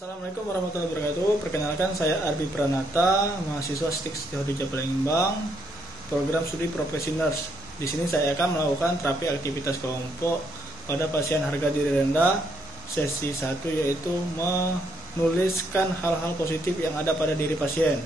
Assalamualaikum warahmatullahi wabarakatuh. Perkenalkan, saya Arbi Pranata, mahasiswa STIK Setihotiga Palembang, program studi profesi nurse. Di sini saya akan melakukan terapi aktivitas kelompok pada pasien harga diri rendah. Sesi 1 yaitu menuliskan hal-hal positif yang ada pada diri pasien.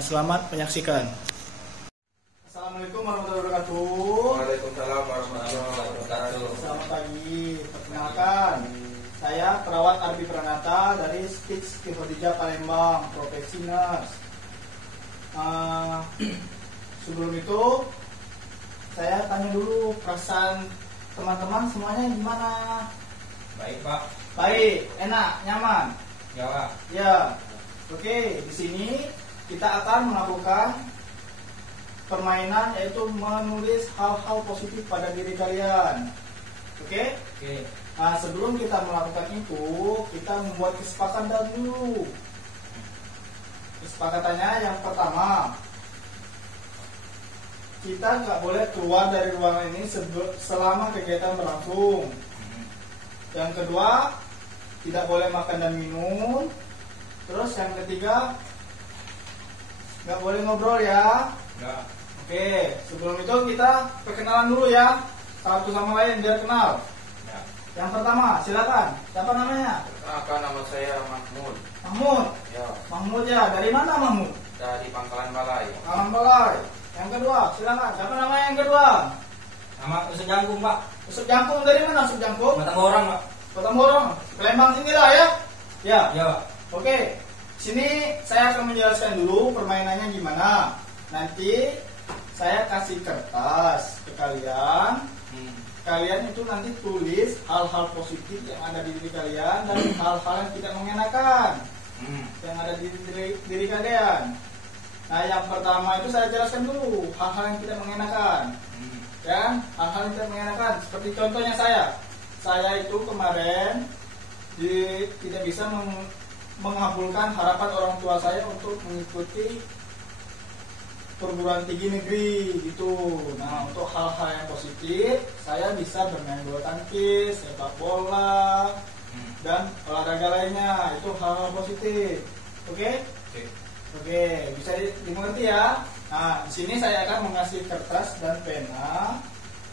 Selamat menyaksikan. Assalamualaikum warahmatullahi wabarakatuh. Waalaikumsalam warahmatullahi wabarakatuh. Selamat pagi. Perkenalkan, saya perawat Arbi Pranata dari STIK Setihotiga Palembang, profesi nurse. Sebelum itu, saya tanya dulu perasaan teman-teman semuanya gimana? Baik Pak. Baik, enak, nyaman. Ya Pak. Ya, oke. Di sini kita akan melakukan permainan yaitu menulis hal-hal positif pada diri kalian. Oke? Oke. Nah, sebelum kita melakukan itu, kita membuat kesepakatan dulu. Kesepakatannya yang pertama, kita nggak boleh keluar dari ruangan ini selama kegiatan berlangsung. Yang kedua, tidak boleh makan dan minum. Terus yang ketiga, nggak boleh ngobrol ya. Ya. Oke, sebelum itu kita perkenalan dulu ya, satu sama lain biar kenal. Ya. Yang pertama, silakan. Siapa namanya? Perkenalkan, nama saya Mahmud. Mahmud. Ya. Mahmud ya. Dari mana Mahmud? Dari Pangkalan Balai. Kalang Balai. Yang kedua, silakan. Siapa namanya yang kedua? Nama Usep Jangkung Pak. Usep Jangkung. Dari mana Usep Jangkung? Batang Pak. Kota Morong. Palembang sini lah ya. Ya. Ya Pak. Oke. Sini saya akan menjelaskan dulu permainannya gimana. Nanti saya kasih kertas ke kalian. Kalian itu nanti tulis hal-hal positif yang ada di diri kalian dan hal-hal yang tidak mengenakan yang ada di diri kalian. Nah, yang pertama itu saya jelaskan dulu hal-hal yang tidak mengenakan. Dan hal-hal yang tidak mengenakan seperti contohnya saya itu kemarin tidak bisa mengabulkan harapan orang tua saya untuk mengikuti perguruan tinggi negeri gitu. Nah, untuk hal-hal yang positif, saya bisa bermain bulu tangkis, sepak bola, dan olahraga lainnya. Itu hal-hal positif. Oke? Oke, bisa dimengerti ya. Nah, di sini saya akan mengasih kertas dan pena.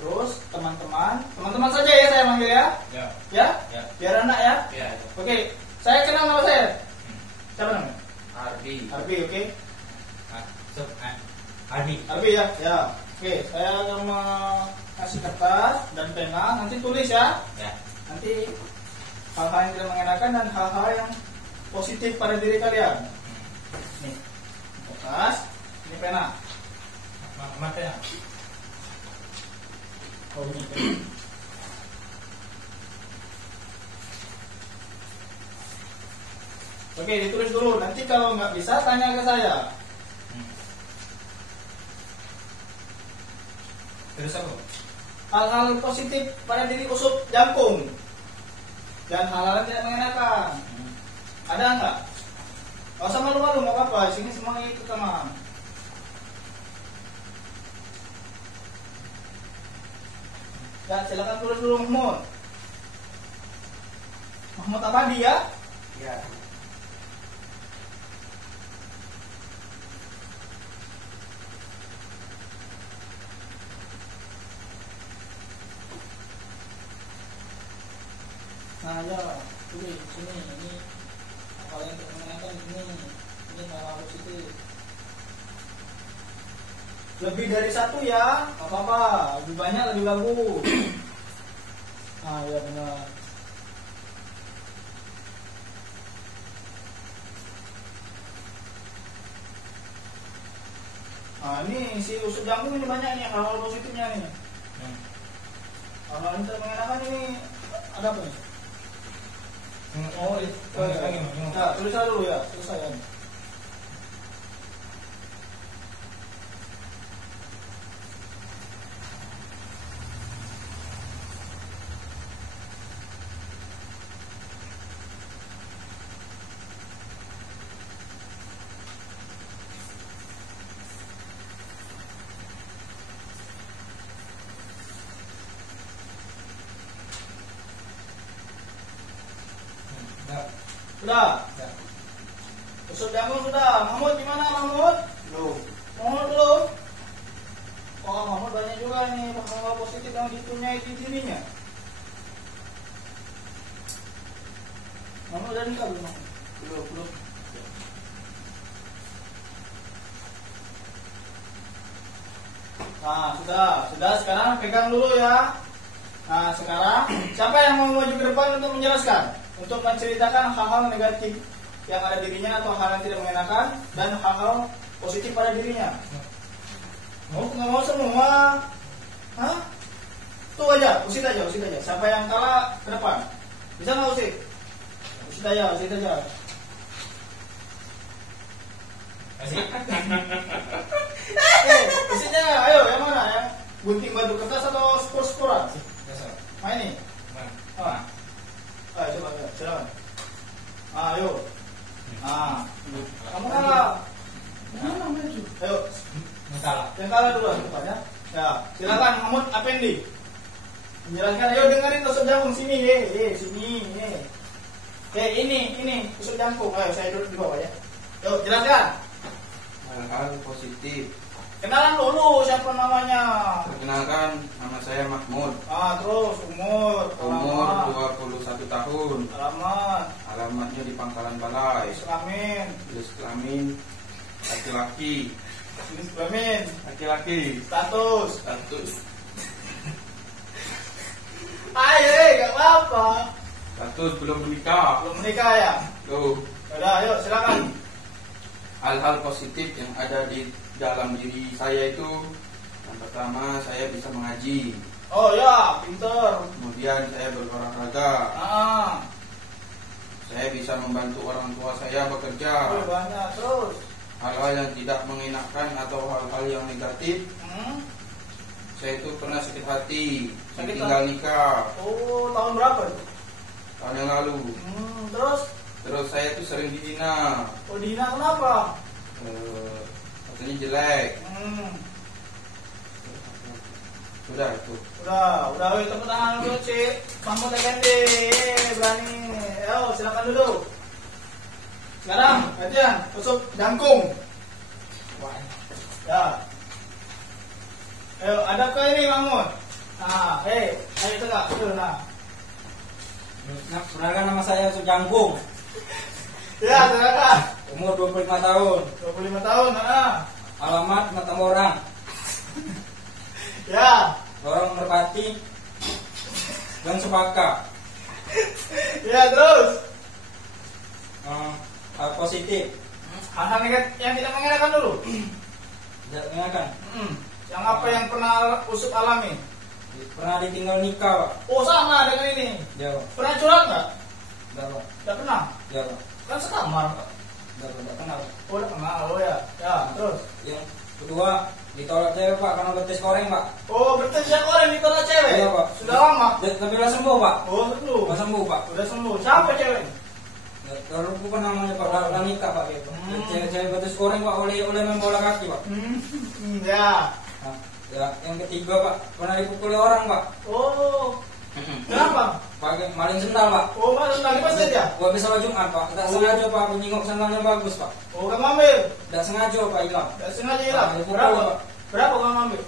Terus teman-teman saja ya saya manggil ya. Ya. Ya? Ya. Biar anak ya. Ya. Oke, saya kenal nama saya. Siapa namanya? Arbi. Arbi, oke. Arbi. Arbi ya, ya. Oke, saya akan mengasih kertas dan pena. Nanti tulis ya. Ya. Nanti hal-hal yang tidak mengenakan dan hal-hal yang positif pada diri kalian. Nih, kertas, ini pena. Mata ya. Oh, ini pena. Oke, ditulis dulu. Nanti kalau nggak bisa, tanya ke saya. Terus apa? Hal-hal positif pada diri Usep Jangkung dan hal-hal yang tidak mengenakan. Ada nggak? Gak usah malu-malu, nggak apa-apa. Sini semua ikut teman. Ya, silakan tulis dulu Mahmud. Mahmud Abadi ya? Ya. Nah, ya, tulis sini. Ini hal yang tidak mengenakan ini hal-hal positif. Lebih dari satu ya, nggak apa-apa. Lebih banyak lebih bagus. Ah, ya benar. Nah, ini si Usep Jangkung ini banyak nih hal-hal positifnya nih. Hal-hal yang tidak mengenakan ini ada apa nih? Oh, itu. Nah, tulis dulu ya, selesai kan. Sudah. Ya. Tusuk jantung sudah. Mahmud gimana Mahmud? Belum. Mahmud belum? Oh, Mahmud banyak juga nih hal-hal positif yang dipunyai di dirinya. Mahmud udah nikah belum? Mahmud? Belum. Nah, sudah. Sekarang pegang dulu ya. Nah, sekarang siapa yang mau maju ke depan untuk menjelaskan, untuk menceritakan hal-hal negatif yang ada dirinya atau hal yang tidak mengenakan dan hal-hal positif pada dirinya? Nggak mau semua? Hah? Tuh aja, usit aja. Siapa yang kalah ke depan? Bisa nggak usit? Usit aja. Masih? Usitnya, ayo yang mana? Yang gunting batu kertas atau spor-sporan? Biasa. Main nih. Nah. Ayo coba, silakan. Ayo. Kamu kalah. Mana maju? Ayo. Yang kalah dulu cepat ya. Ya, silakan Mahmud Apendi. Menjelaskan, ayo dengerin tusuk jantung sini, sini. Ini tusuk jantung. Ayo saya duduk di bawah ya. Yuk, jelaskan. Hal-hal positif. Kenalan dulu siapa namanya. Perkenalkan, nama saya Mahmud. Terus umur 21 tahun. Alamatnya di Pangkalan Balai. Jenis kelamin laki-laki. Status. Ayo, gak apa-apa. Status belum menikah. Belum menikah ya? Tuh. Udah, ayo silakan. Hal-hal positif yang ada di dalam diri saya itu, yang pertama saya bisa mengaji. Oh ya, pinter. Kemudian saya berolahraga. Saya bisa membantu orang tua saya bekerja. Banyak terus. Hal-hal yang tidak mengenakan atau hal-hal yang negatif. Saya itu pernah sakit hati, tinggal nikah. Oh, tahun berapa? Tahun yang lalu. Terus saya itu sering dihina. Oh, dihina kenapa? Katanya jelek. Sudah itu. Udah, tepuk tangan dulu, Cik. Mahmud Apendi, berani. Ayo, silakan duduk. Sekarang, latihan tusuk jangkung. Ya. Ayo, hadap ke ini Mahmud. Ayo tegak. Perkenalkan, nama saya Sujangkung. Ya, silakan. Umur 25 tahun. 25 tahun, Alamat Matamorang. Ya. Orang Merpati dan Sebaka. Ya, terus. Hal positif. Hal negatif yang tidak mengenakan dulu. Tidak mengenakan. Yang apa yang pernah Usut alami? Pernah ditinggal nikah, Pak. Oh, sama dengan ini. Ya, Pak. Pernah curhat nggak? Tidak, Pak. Tidak pernah. Ya, Pak. Kan sekamar. Tidak kenal. Oh, udah kenal. Oh ya. Ya, terus. Yang kedua, ditolak cewek, Pak, karena betis goreng, Pak. Oh, berarti sejak orang ditolak cewek? Iya, Pak. Sudah lama? Tapi udah sembuh, Pak. Oh, betul. Udah sembuh, Pak. Udah sembuh. Siapa cewek? Kalau bukan namanya, Pak, udah nikah, Pak, gitu. Cewek betis goreng, Pak, oleh main bola kaki, Pak. Ya. Nah, ya, yang ketiga, Pak, pernah dipukuli orang, Pak. Oh. Kenapa? Pakai maling sendal, Pak. Oh, maling sendal apa saja? Gua bisa sholat Jumat, Pak. Tidak sengaja, Pak, menyingok sendalnya bagus, Pak. Oh, kamu ambil? Tidak sengaja, Pak, hilang. Tidak sengaja hilang. Nah, Berapa? Pak. Berapa kamu ambil?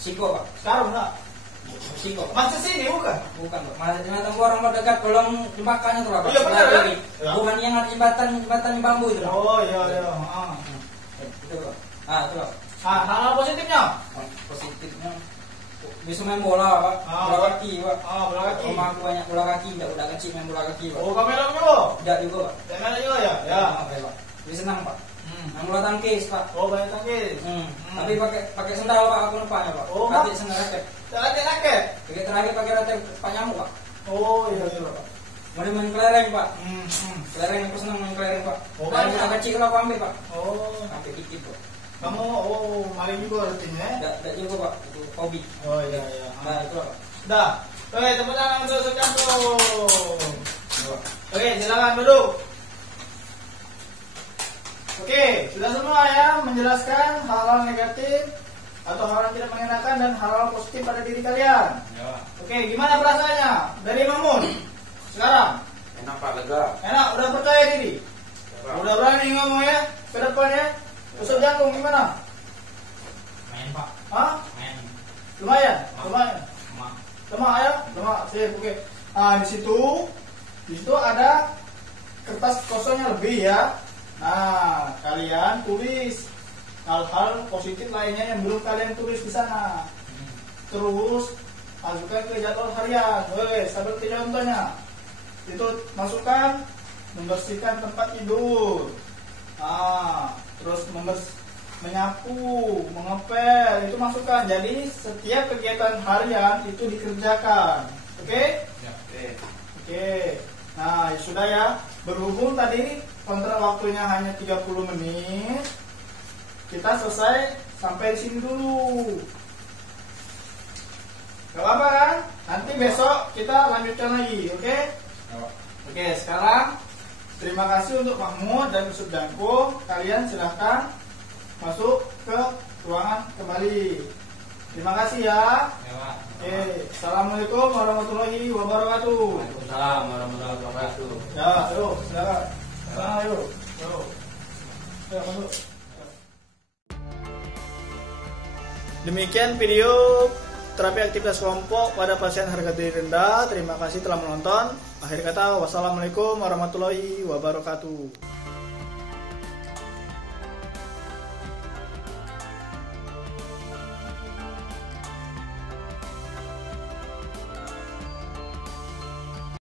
Siko, Pak. Sekarang enggak? Siko, Pak. Masih sini bukan? Bukan, Pak. Masih ternyata orang berdekat belum dimakannya tuh, Pak. Iya, benar, kan? Ya. Bukan yang ada jembatan bambu itu, Pak. Oh, iya. Itu, Pak. Itu, Pak. Hal positifnya? Positifnya bisa main bola, Pak. Bola kaki, Pak. Bola kaki. Rumah aku banyak bola kaki, udah kecil main bola kaki, Pak. Oh, kamu yang juga? Tidak juga, Pak. Jangan juga ya? Ya. Oke, Pak. Bisa senang, Pak. Main bola tangkis, Pak. Oh, banyak tangkis. Tapi pakai sendal, Pak, aku lupa ya, Pak. Oh, pakai sendal raket. Raket. Terakhir pakai raket Pak Nyamuk, Pak. Oh, iya, Pak. Mau main kelereng, Pak. Kelereng aku senang main kelereng, Pak. Oh, kelereng yang kecil aku ambil, Pak. Oh, Sampai dikit, Pak. kamu maling juga rutinnya? Tidak juga, Pak. Itu hobi. Oh, iya. Nah, itu, Pak. Sudah. Oke, tepuk tangan untuk Sujangkung. Oke, silakan duduk. Oke, sudah semua ya menjelaskan hal-hal negatif atau hal yang tidak mengenakan dan hal-hal positif pada diri kalian. Ya. Oke, gimana perasaannya dari Mamun? Sekarang. Yang Enak Pak, lega. Enak, udah percaya diri? Udah berani ngomong ya ke depan ya? Usul jagung gimana? Main Pak. Hah? Main. Lumayan? Lumayan? Mak. Lemah ya? Lemah, sip, oke. Nah, di situ ada kertas kosongnya lebih ya. Nah, kalian tulis hal-hal positif lainnya yang belum kalian tulis di sana. Terus masukkan ke jadwal harian. Woi, seperti contohnya. Itu masukkan membersihkan tempat tidur. Nah, terus menyapu, mengepel, itu masukkan. Jadi setiap kegiatan harian itu dikerjakan. Oke? Ya. Oke. Nah, sudah ya. Berhubung tadi kontrak waktunya hanya 30 menit. Kita selesai sampai di sini dulu. Gak apa kan? Nanti besok kita lanjutkan lagi, oke? Oke, sekarang terima kasih untuk Mahmud dan Yusuf Jangko. Kalian silahkan masuk ke ruangan kembali. Terima kasih ya. Ya Pak. Oke, assalamualaikum warahmatullahi wabarakatuh. Waalaikumsalam warahmatullahi wabarakatuh. Ya, ayo, silakan. Ayo. Ayo, masuk. Demikian video terapi aktivitas kelompok pada pasien harga diri rendah. Terima kasih telah menonton. Akhir kata, wassalamualaikum warahmatullahi wabarakatuh.